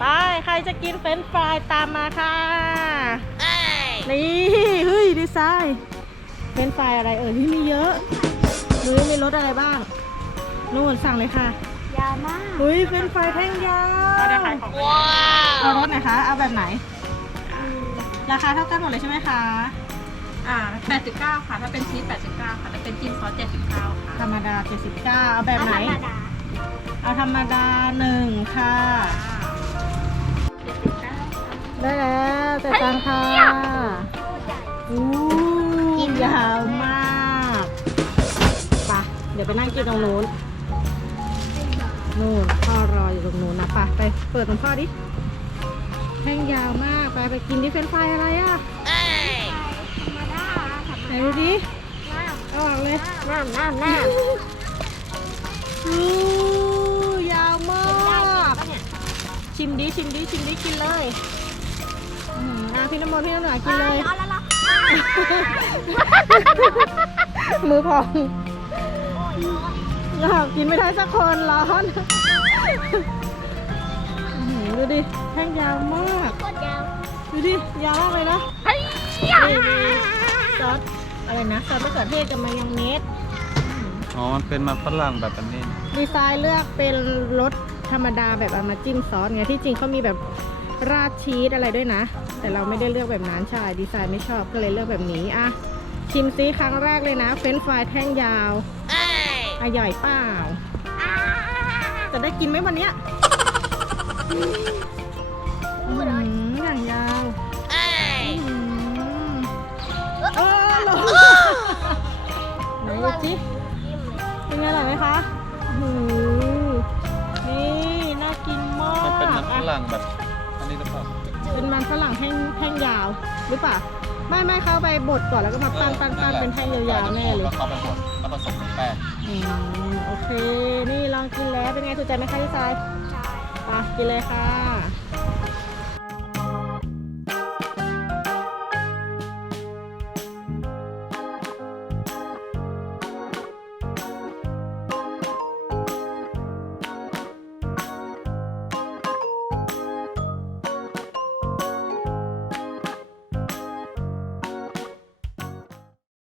ไป ใครจะกินเฟรนฟรายตามมาค่ะ นี่เฮ้ยดีไซน์เฟรนฟรายอะไรเอ่ยที่มีเยอะหรือมีรสอะไรบ้างนู่นสั่งเลยค่ะ ยาวมากเฮ้ยเฟรนฟรายแท่งยาวเอา้ายขอารสไหนคะ เอาแบบไหนราคาเท่ากันหมดเลยใช่ไหมคะ อ่า 89 ค่ะถ้าเป็นชีส89 ค่ะถ้าเป็นจิ้มซอส79 ค่ะ ธรรมดา 79 เอาแบบไหน เอาธรรมดาหนึ่งค่ะได้แล้วเจ่จังค่ะกินยาวมากปะเดี๋ยวไปนั่งกินตรงนู้น นู่น พ่อรออยู่ตรงนู้นนะปะไปเปิดตรงพ่อดิแห้งยาวมาก ไปไปกินดิเฟนไฟอะไรอ่ะไรรดาธรรมดาไหนดูดิน้ำน้ำน้ำอู้ยาวมาก ชิมดิ ชิมดิ ชิมดิ กินเลยพี่น้ำมนพี่น้ำหนากินเลยมือพองนรักินไม่ได้สักคนร้อนดูดิ แห้งยาวมาก ดูดิยาวมากเลยนะซอสอะไรนะ ซอสมะเขือเทศจะมายองเนสอ๋อมันเป็นมาฝรั่งแบบนี้ดีไซน์เลือกเป็นรสธรรมดาแบบเอามาจิ้มซอสไง ที่จริงเขามีแบบราดชีสอะไรด้วยนะ แต่เราไม่ได้เลือกแบบนั้นใช่ดีไซน์ไม่ชอบก็เลยเลือกแบบนี้อ่ะชิมซีครั้งแรกเลยนะ เฟรนช์ฟรายแท่งยาวอใหญ่เปล่าจะได้กินไหมวันนี้อย่างยาวเออลองดูสิเป็นไงล่ะไหมคะนี่ น่ากินมาก มันเป็นมันฝรั่งแบบันฝรั่งแห้งยาวหรือเปล่าไม่ไม่เขาไปบดก่อนแล้วก็มาปั้นปั้นเป็นแห้งยาวๆแน่เลยเขาไปบดแล้วผสมกับแป้งโอเคนี่ลองกินแล้วเป็นไงถูกใจไหมคะที่ซายใช่ไปกินเลยค่ะ